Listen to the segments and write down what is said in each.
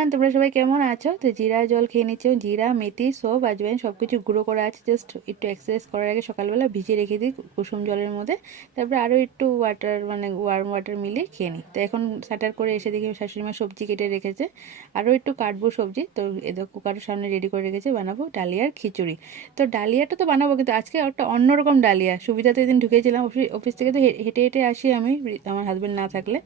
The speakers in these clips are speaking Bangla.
এভরিওয়ান, তোমরা সবাই কেমন আছো? তো জিরা জল খেয়ে নিচ্ছি। জিরা, মেথি, সব, আজওয়াইন সব কিছু গুঁড়ো করা আছে। জাস্ট একটু এক্সারসাইজ করার আগে সকালবেলা ভিজিয়ে রেখে দিই কুসুম জলের মধ্যে। তারপরে আরও একটু ওয়াটার মানে ওয়ার্ম ওয়াটার মিলিয়ে খেয়ে নিই। তো এখন স্টার্টার করে এসে দেখি শাশুড়িমা সবজি কেটে রেখেছে, আরও একটু কাটবো সবজি। তো এদের কুকারের সামনে রেডি করে রেখেছে, বানাবো ডালিয়ার খিচুড়ি। তো ডালিয়াটা তো বানাবো, কিন্তু আজকে একটা অন্যরকম ডালিয়া। সুবিধাতে এদিন ঢুকেছিলাম অফিস থেকে, তো হেঁটে হেঁটে আসি আমি, আমার হাজব্যান্ড না থাকলে।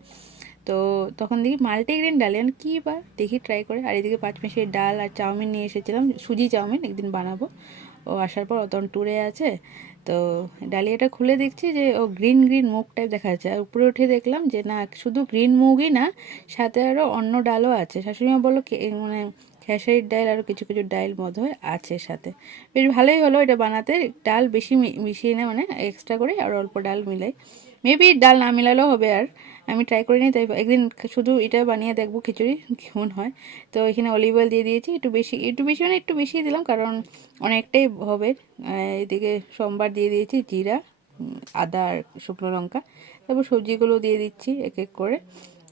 তো তখন দেখি মাল্টিগ্রেন ডালিয়া, কী বা দেখি ট্রাই করে। আর এদিকে পাঁচমিশালি ডাল আর চাউমিন নিয়ে এসেছিলাম, সুজি চাউমিন, একদিন বানাবো। ও আসার পর তখন ট্যুরে আছে। তো ডালিয়াটা খুলে দেখছি যে ও গ্রিন গ্রিন মুগ টাইপ দেখা যাচ্ছে। আর উপরে উঠে দেখলাম যে না, শুধু গ্রিন মুগই না, সাথে আরও অন্য ডালও আছে। শাশুড়িমা বললো মানে খেসারির ডাল আরও কিছু কিছু ডাল মনে হয় আছে সাথে। বেশ ভালোই হলো এটা বানাতে। ডাল বেশি মিশিয়ে না, মানে এক্সট্রা করে আর অল্প ডাল মিলাই। মেবি ডাল না মিলালেও হবে। আর আমি ট্রাই করিনি, তাই একদিন শুধু এটা বানিয়ে দেখবো খিচুড়ি কেমন হয়। তো এখানে অলিভ অয়েল দিয়ে দিয়েছি, একটু বেশি মানে একটু বেশি দিলাম, কারণ অনেকটাই হবে। এদিকে সোমবার দিয়ে দিয়েছি জিরা, আদা আর শুকনো লঙ্কা। তারপর সবজিগুলো দিয়ে দিচ্ছি এক এক করে।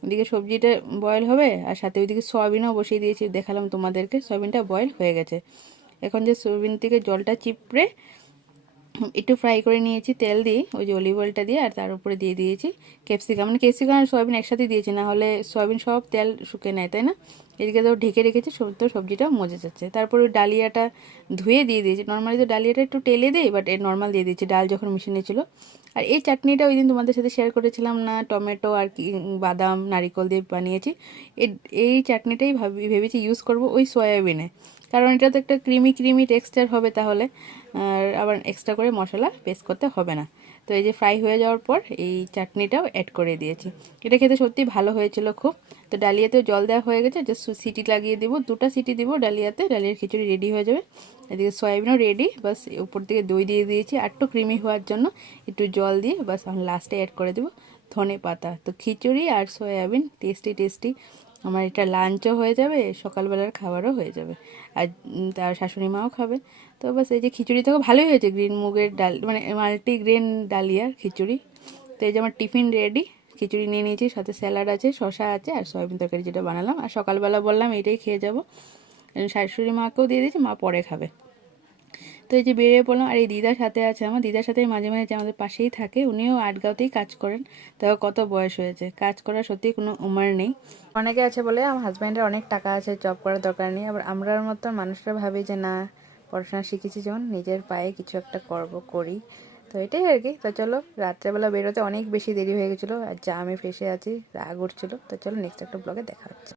এদিকে সবজিটা বয়েল হবে, আর সাথে ওইদিকে সয়াবিনও বসিয়ে দিয়েছি, দেখালাম তোমাদেরকে। সয়াবিনটা বয়েল হয়ে গেছে। এখন যে সয়াবিন থেকে জলটা চিপড়ে একটু ফ্রাই করে নিয়েছি তেল দিয়ে, ওই যে অলিভ অয়েলটা দিয়ে। আর তার উপরে দিয়ে দিয়েছি ক্যাপসিকাম, মানে ক্যাপসিকাম আর সয়াবিন একসাথে দিয়েছি, না হলে সয়াবিন সব তেল শুকে নেয়, তাই না? এদিকে তো ঢেকে রেখেছি, তো সবজিটাও মজে যাচ্ছে। তারপর ওই ডালিয়াটা ধুয়ে দিয়ে দিয়েছি। নর্মালি তো ডালিয়াটা একটু টেলে দিই, বাট নর্মাল দিয়ে দিয়েছি ডাল যখন মিশিয়ে ছিল। আর এই চাটনিটা ওই দিন তোমাদের সাথে শেয়ার করেছিলাম না, টমেটো আর কি বাদাম নারিকল দিয়ে বানিয়েছি। এই চাটনিটাই ভেবেছি ইউজ করব ওই সয়াবিনে, কারণ এটা তো একটা ক্রিমি ক্রিমি টেক্সচার হবে তাহলে। আর আবার এক্সট্রা করে মশলা পেস্ট করতে হবে না। তো এই যে ফ্রাই হয়ে যাওয়ার পর এই চাটনিটাও অ্যাড করে দিয়েছি। এটা খেতে সত্যি ভালো হয়েছিল খুব। তো ডালিয়াতেও জল দেওয়া হয়ে গেছে, জাস্ট সিটি লাগিয়ে দিব, 2টা সিটি দিব ডালিয়াতে, ডালিয়ার খিচুড়ি রেডি হয়ে যাবে। এদিকে সয়াবিনও রেডি, বাস উপর থেকে দই দিয়ে দিয়েছি আর একটু ক্রিমি হওয়ার জন্য, একটু জল দিয়ে বাস লাস্টে অ্যাড করে দেবো ধনে পাতা। তো খিচুড়ি আর সয়াবিন টেস্টি টেস্টি। আমার এটা লাঞ্চও হয়ে যাবে, সকালবেলার খাবারও হয়ে যাবে। আর তার শাশুড়ি মাও খাবে। তো বাস এই যে খিচুড়ি থেকে ভালোই হয়েছে, গ্রিন মুগের ডাল মানে মাল্টিগ্রেন ডালিয়ার খিচুড়ি। তো এই যে আমার টিফিন রেডি, খিচুড়ি নিয়ে নিয়েছি, সাথে স্যালাড আছে, শসা আছে, আর সয়াবিন তরকারি যেটা বানালাম। আর সকালবেলা বললাম এটাই খেয়ে যাব। শাশুড়ি মাকেও দিয়ে দিয়েছি, মা পরে খাবে। তো এই যে বেরিয়ে পড়লাম। আর এই দিদার সাথে আছে, আমার দিদার সাথে মাঝে মাঝে যে আমাদের পাশেই থাকে, উনিও আটগাঁওতেই কাজ করেন। তাও কত বয়স হয়েছে, কাজ করার সত্যি কোনো উমার নেই। অনেকে আছে বলে আমার হাজব্যান্ডের অনেক টাকা আছে, জব করার দরকার নেই। আবার আমরার মতো মানুষরা ভাবি যে না, পড়াশোনা শিখেছি যখন, নিজের পায়ে কিছু একটা করি। তো এটাই আর কি। তো চলো, রাত্রেবেলা বেরোতে অনেক বেশি দেরি হয়ে গেছিলো, আর যা আমি ফেসে আছি, রাগ উঠছিলো। তো চলো নেক্সট একটা ব্লগে দেখা হচ্ছে।